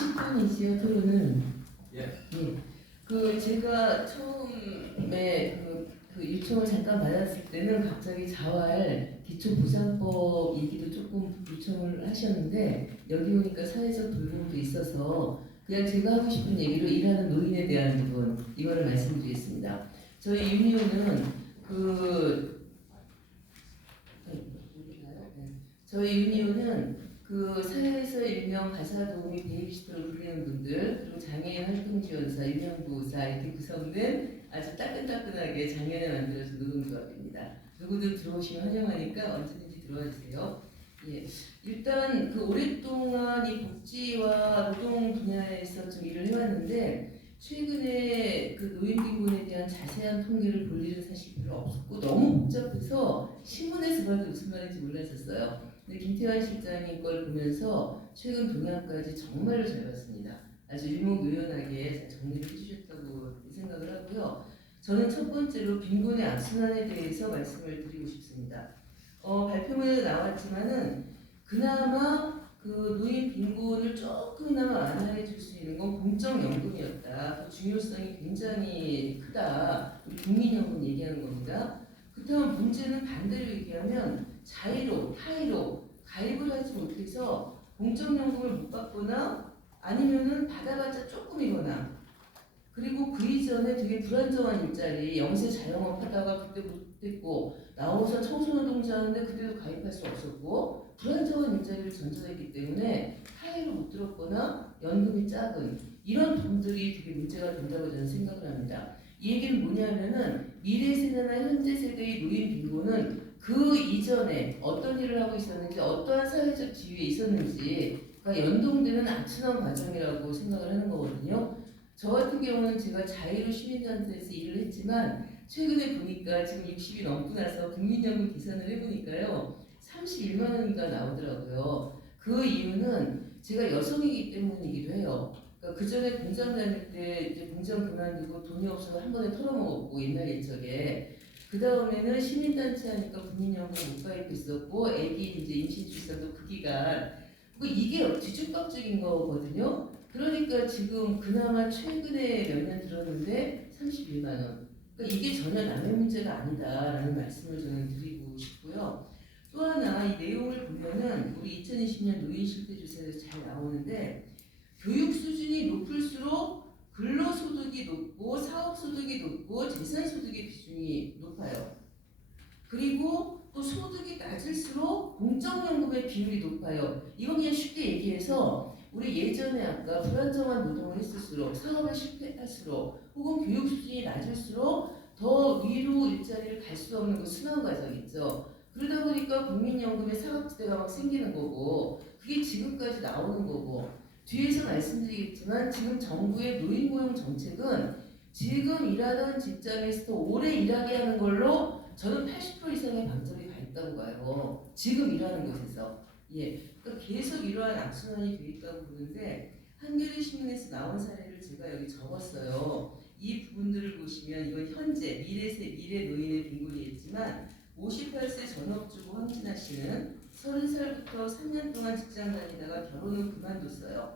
10분이지요, 토론은. 예. 예. 제가 처음에 요청을 잠깐 받았을 때는 갑자기 자활 기초보장법 얘기도 조금 요청을 하셨는데 여기 오니까 사회적 돌봄도 있어서 그냥 제가 하고 싶은 얘기로 일하는 노인에 대한 부분 이거를 말씀드리겠습니다. 저희 유니온은 저희 유니온은 사회에서 일명 가사도우미 베이비시터로 불리는 분들 그리고 장애인 활동지원사, 유명보호사 이렇게 구성된 아주 따끈따끈하게 작년에 만들어진 노동조합입니다. 누구든 들어오시면 환영하니까 언제든지 들어와 주세요. 예, 일단 오랫동안 이 복지와 노동 분야에서 좀 일을 해왔는데 최근에 노인 빈곤에 대한 자세한 통계를 볼 일은 사실 별로 없었고 너무 복잡해서 신문에서 봐도 무슨 말인지 몰랐었어요. 근데 김태환 실장님 걸 보면서 최근 동향까지 정말로 잘 봤습니다. 아주 일목요연하게 잘 정리를 해주셨다고 생각을 하고요. 저는 첫 번째로 빈곤의 악순환에 대해서 말씀을 드리고 싶습니다. 발표문에도 나왔지만은 그나마 노인 빈곤을 조금이나마 완화해 줄 수 있는 건 공적연금이었다. 그 중요성이 굉장히 크다. 우리 국민연금 얘기하는 겁니다. 그렇다면 문제는 반대로 얘기하면 자의로, 타의로 가입을 하지 못해서 공적연금을 못 받거나 아니면은 받아봤자 조금이거나 그리고 그 이전에 되게 불안정한 일자리, 영세 자영업 하다가 그때 못했고 나와서 청소노동자 하는데 그때도 가입할 수 없었고 불안정한 일자리를 전전했기 때문에 타의로 못 들었거나 연금이 작은 이런 분들이 되게 문제가 된다고 저는 생각을 합니다. 이 얘기는 뭐냐면은 미래 세대나 현재 세대의 노인 빈곤은 그 이전에 어떤 일을 하고 있었는지 어떠한 사회적 지위에 있었는지가 연동되는 악순환 과정이라고 생각을 하는 거거든요. 저 같은 경우는 제가 자유로 시민단체에서 일을 했지만 최근에 보니까 지금 60이 넘고 나서 국민연금 계산을 해보니까요 31만 원인가 나오더라고요. 그 이유는 제가 여성이기 때문이기도 해요. 그 전에 공장 다닐 때 이제 공장 그만두고 돈이 없어서 한 번에 털어먹었고 옛날 옛적에 그 다음에는 시민단체 하니까 국민연금 못 가입했었고 애기 이제 임신 출산도 그 기간 이게 뒤죽박죽인 거거든요. 그러니까 지금 그나마 최근에 몇 년 들었는데 31만 원. 그러니까 이게 전혀 남의 문제가 아니다라는 말씀을 저는 드리고 싶고요. 또 하나 이 내용을 보면은 우리 2020년 노인 실태 조사에서 잘 나오는데 교육 수준이 높을수록 근로소득이 높고 사업소득이 높고 재산소득의 비중이 높아요. 그리고 또 소득이 낮을수록 공적연금의 비율이 높아요. 이건 그냥 쉽게 얘기해서 우리 예전에 아까 불안정한 노동을 했을수록 사업에 실패할수록 혹은 교육 수준이 낮을수록 더 위로 일자리를 갈 수 없는 그 순환 과정 있죠. 그러다 보니까 국민연금의 사각지대가 막 생기는 거고 그게 지금까지 나오는 거고 뒤에서 말씀드리겠지만 지금 정부의 노인 고용 정책은 지금 일하던 직장에서 더 오래 일하게 하는 걸로 저는 80% 이상의 방점이 가 있다고 봐요. 지금 일하는 곳에서. 예. 그러니까 계속 이러한 악순환이 돼 있다고 보는데 한겨레 신문에서 나온 사례를 제가 여기 적었어요. 이 부분들을 보시면 이건 현재 미래 노인의 빈곤이겠지만 58세 전업주부 황진아 씨는 30살부터 3년 동안 직장 다니다가 결혼을 그만뒀어요.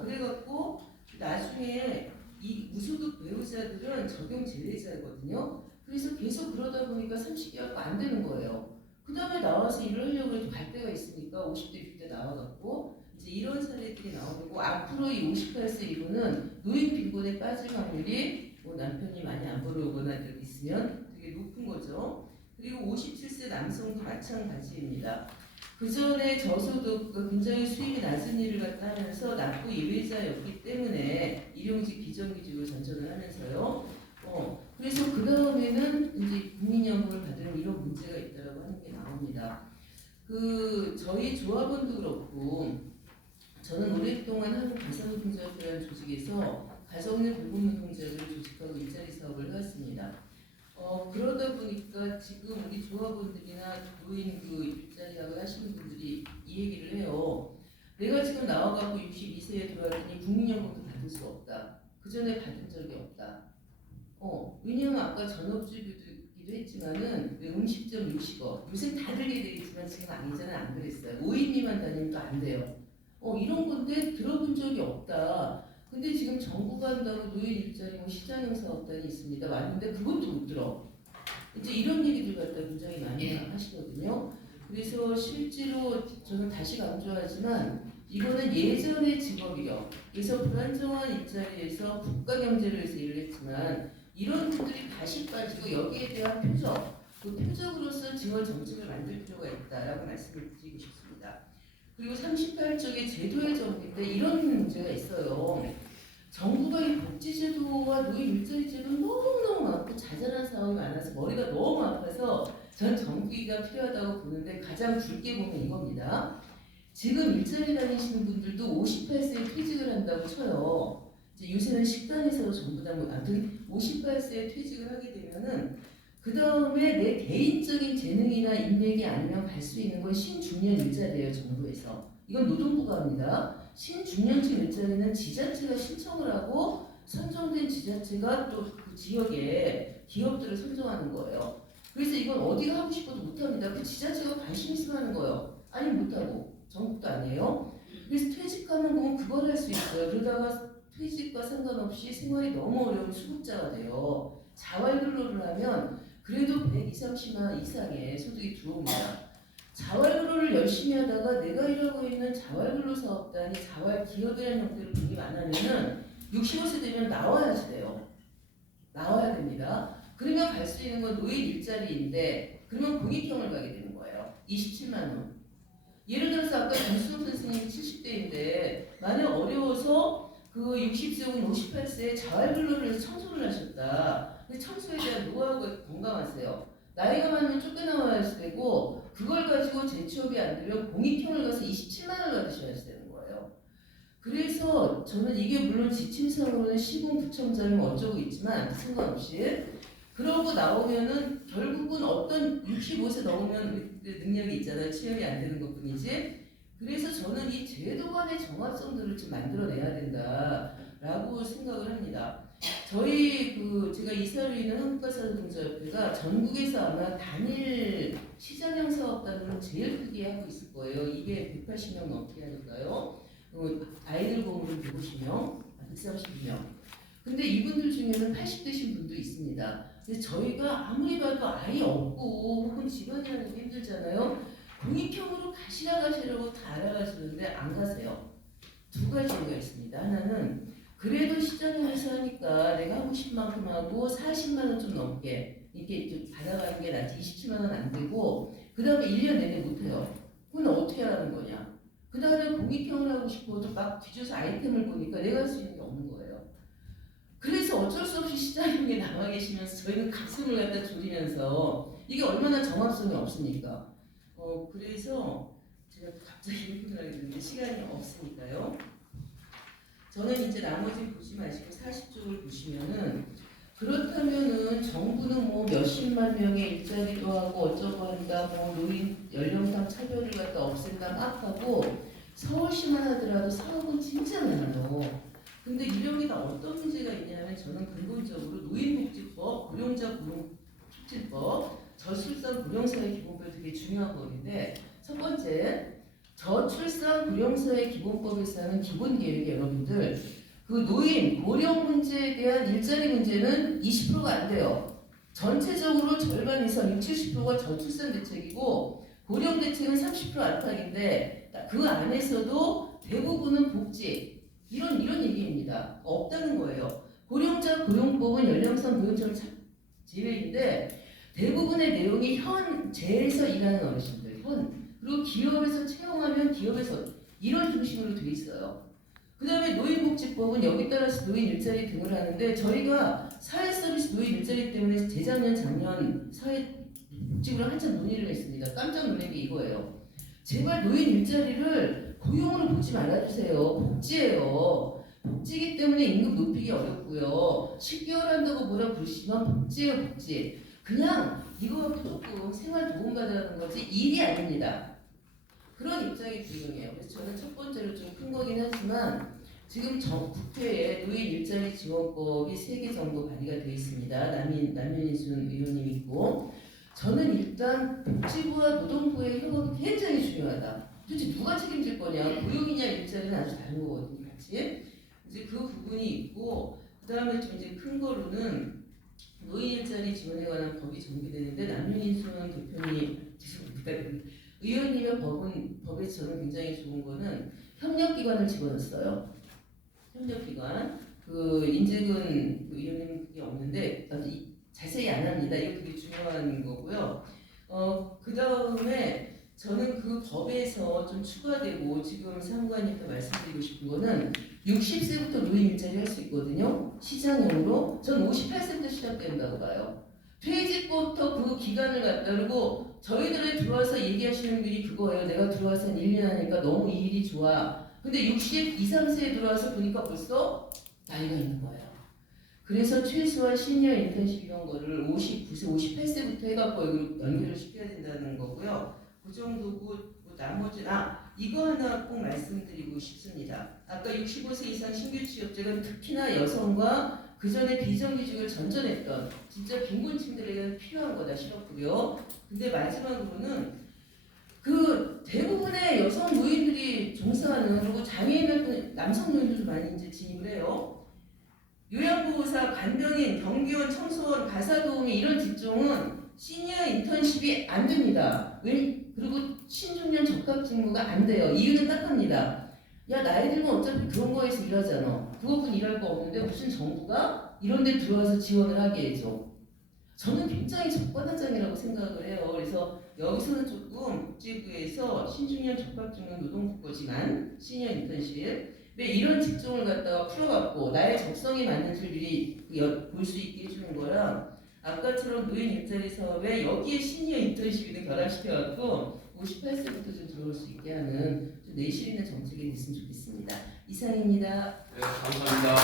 그래갖고 나중에 이 무소득 배우자들은 적용 제외자거든요. 그래서 계속 그러다 보니까 30개월도 안 되는 거예요. 그 다음에 나와서 일을 하려고 해도 갈 데가 있으니까 50대, 60대 나와갖고 이제 이런 사례들이 나오고 앞으로 이 58세 이후는 노인 빈곤에 빠질 확률이 남편이 많이 안 벌어오거나 이렇게 있으면 되게 높은 거죠. 그리고 57세 남성도 마찬가지입니다. 그 전에 저소득 굉장히 수입이 낮은 일을 갖다 하면서 납부 예외자였기 때문에 일용직 비정규직으로 전전을 하면서요. 그래서 그 다음에는 이제 국민연금을 받는 이런 문제가 있다라고 하는 게 나옵니다. 저희 조합원도 그렇고 저는 오랫동안 한국 가사노동조합이라는 조직에서 가정내 돌봄노동자들을 조직하고 일자리 사업을 해왔습니다. 그러다 보니까 지금 우리 조합원들이나 노인 일자리학을 하시는 분들이 이 얘기를 해요. 내가 지금 나와갖고 62세에 들어왔더니 국민연금도 받을 수 없다. 그 전에 받은 적이 없다. 왜냐면 아까 전업주부이기도 했지만은 음식점 요식업 요새 다들게 되겠지만 지금 아니잖아요. 안 그랬어요. 5인 미만 다니면 또 안 돼요. 이런 건데 들어본 적이 없다. 근데 지금 정부가 한다고 노인 일자리 뭐 시장형 사업단이 있습니다. 맞는데 그것도 못 들어. 이제 이런 얘기들 갖다 굉장히 많이 하시거든요. 그래서 실제로 저는 다시 강조하지만 이거는 예전의 직업이요. 그래서 불안정한 일자리에서 국가 경제를 위해서 일을 했지만 이런 분들이 다시 빠지고 여기에 대한 표적, 그 표적으로서 지원 정책을 만들 필요가 있다라고 말씀을 드리고 싶습니다. 그리고 38쪽의 제도의 정비인데 이런 문제가 있어요. 정부가 이 복지제도와 노인 일자리 제도 너무너무 많고 자잘한 사항이 많아서 머리가 너무 아파서 전 정비가 필요하다고 보는데 가장 굵게 보면 이겁니다. 지금 일자리 다니시는 분들도 58세에 퇴직을 한다고 쳐요. 이제 요새는 식당에서 전부 다 아무튼 58세에 퇴직을 하게 되면은 그 다음에 내 개인적인 재능이나 인맥이 아니면 갈 수 있는 건 신중년 일자리예요. 정부에서. 이건 노동부가 합니다. 신중년층 일자리는 지자체가 신청을 하고 선정된 지자체가 또 그 지역에 기업들을 선정하는 거예요. 그래서 이건 어디가 하고 싶어도 못합니다. 그 지자체가 관심 있으면 하는 거예요. 아니면 못하고. 정부도 아니에요. 그래서 퇴직하는 건 그걸 할 수 있어요. 그러다가 퇴직과 상관없이 생활이 너무 어려운 수급자가 돼요. 자활근로를 하면 그래도 120, 30만 이상의 소득이 들어옵니다. 자활근로를 열심히 하다가 내가 일하고 있는 자활근로 사업단이 자활기업이라는 형태로 분립 안 하면은 65세 되면 나와야지 돼요. 나와야 됩니다. 그러면 갈 수 있는 건 노인 일자리인데 그러면 공익형을 가게 되는 거예요. 27만 원. 예를 들어서 아까 김수영 선생님이 70대인데 만약 어려워서 그 60세 혹은 58세에 자활근로를 해서 청소를 하셨다. 근데 청소에 대한 노하우가 건강하세요. 나이가 많으면 쫓겨나와야 되고 그걸 가지고 재취업이 안 되면 공익형을 가서 27만 원을 받으셔야 되는 거예요. 그래서 저는 이게 물론 지침상으로는 시군구청장이면 어쩌고 있지만 상관없이 그러고 나오면은 결국은 어떤 65세 넘으면 능력이 있잖아요. 취업이 안 되는 것뿐이지. 그래서 저는 이 제도 간의 정합성들을 좀 만들어내야 된다라고 생각을 합니다. 저희 제가 이사로 있는 한국가사노동자협회가 전국에서 아마 단일 시장형 사업단으로 제일 크게 하고 있을 거예요. 이게 180명 넘게 하니까요. 아이들 보험은 150명, 130명. 근데 이분들 중에는 80대신 분도 있습니다. 근데 저희가 아무리 봐도 아이 없고 혹은 집안일하는 게 힘들잖아요. 공익형으로 가시라고 다 알아가시는데 안 가세요. 두 가지 이유가 있습니다. 하나는 그래도 시장에서 하니까 내가 하고 싶은 만큼 하고 40만 원 좀 넘게 이렇게 좀 받아가는 게 낫지 27만 원 안 되고 그 다음에 1년 내내 못해요. 그건 어떻게 하라는 거냐. 그 다음에 공익형을 하고 싶어도 막 뒤져서 아이템을 보니까 내가 할 수 있는 게 없는 거예요. 그래서 어쩔 수 없이 시장형에 나와 계시면서 저희는 가슴을 갖다 졸이면서 이게 얼마나 정합성이 없습니까? 그래서 제가 갑자기 이렇게 말하겠는데 시간이 없으니까요. 저는 이제 나머지 보지 마시고 40쪽을 보시면은 그렇다면은 정부는 뭐 몇십만 명의 일자리도 하고 어쩌고 한다, 뭐 노인 연령상 차별을 갖다 없앤다 막 하고 서울시만 하더라도 사업은 진짜 많아요. 근데 이런 게 다 어떤 문제가 있냐면 저는 근본적으로 노인복지법, 고령자 고용촉진법, 저출산 고령사회 기본법 되게 중요한 법인데 첫 번째 저출산 고령사회 기본법에서 하는 기본 계획이 여러분들 그 노인 고령 문제에 대한 일자리 문제는 20%가 안 돼요. 전체적으로 절반 이상 60, 70%가 저출산 대책이고 고령 대책은 30% 안팎인데 그 안에서도 대부분은 복지 이런 얘기입니다. 없다는 거예요. 고령자 고용법은 연령상 고용자를 제외인데 대부분의 내용이 현재에서 일하는 어르신들 그리고 기업에서 채용하면 기업에서 이런 중심으로 돼 있어요. 그 다음에 노인복지법은 여기 따라서 노인 일자리 등을 하는데 저희가 사회서비스 노인 일자리 때문에 재작년 작년 사회복지부랑 한참 논의를 했습니다. 깜짝 놀란 게 이거예요. 제발 노인 일자리를 고용으로 보지 말아주세요. 복지예요. 복지이기 때문에 임금 높이기 어렵고요. 10개월 한다고 뭐라 그러시지만 복지예요. 복지. 그냥 이거 조금 생활 도움 받아가는 거지 일이 아닙니다. 그런 입장이 분명해요. 그래서 저는 첫 번째로 좀 큰 거긴 하지만 지금 국회에 노인 일자리 지원법이 3개 정도 발의가 되어 있습니다. 남윤희순 의원님 있고 저는 일단 복지부와 노동부의 협업이 굉장히 중요하다. 도대체 누가 책임질 거냐? 고용이냐 일자리 일자리는 아주 다른 거거든요, 같이. 이제 그 부분이 있고, 그 다음에 좀 이제 큰 거로는 노인 일자리 지원에 관한 법이 정비되는데 남윤인순 대표님, 죄송합니다. 의원님의 법에 저는 굉장히 좋은 거는 협력기관을 집어넣었어요. 협력기관. 그 인재근 의원님 그게 없는데 자세히 안 합니다. 이거 되게 중요한 거고요. 그 다음에 저는 그 법에서 좀 추가되고 지금 사무관님께 말씀드리고 싶은 거는 60세부터 노인 일자리 할 수 있거든요. 시장형으로. 전 58세부터 시작된다고 봐요. 퇴직부터 그 기간을 갖다 그리고 저희들에 들어와서 얘기하시는 분이 그거예요. 내가 들어와서 한 1년 하니까 너무 이 일이 좋아. 근데 62, 3세에 들어와서 보니까 벌써 나이가 있는 거예요. 그래서 최소한 시니어 인턴십 이런 거를 59세, 58세부터 해갖고 연결을 시켜야 된다는 거고요. 그 정도고 나머지는 이거 하나 꼭 말씀드리고 싶습니다. 아까 65세 이상 신규 취업자가 특히나 여성과 그 전에 비정규직을 전전했던 진짜 빈곤층들에게는 필요한 거다 실업급여. 근데 마지막으로는 그 대부분의 여성 노인들이 종사하는 그리고 장애인 남성 노인들도 많이 이제 진입을 해요. 요양보호사, 간병인, 경비원, 청소원, 가사도우미 이런 직종은 시니어 인턴십이 안 됩니다. 그리고 신중년 적합 직무가 안 돼요. 이유는 딱합니다. 야 나이 들면 어차피 그런 거에서 일하잖아. 그것뿐 일할 거 없는데 무슨 정부가 이런 데 들어와서 지원을 하게 해줘. 저는 굉장히 적반하장이라고 생각을 해요. 그래서 여기서는 조금 복지부에서 신중년 적합 직무 노동복지관 시니어 인턴십 이런 직종을 갖다가 풀어갖고 나의 적성에 맞는지를 미리 볼 수 있게 해주는 거랑 아까처럼 노인 일자리 사업에 여기에 시니어 인턴십을 결합시켜갖고 58세부터 좀 들어올 수 있게 하는 좀 내실 있는 정책이 됐으면 좋겠습니다. 이상입니다. 네, 감사합니다.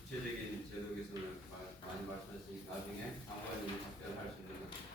구체적인 제도 개선을 많이 말씀하시니까 나중에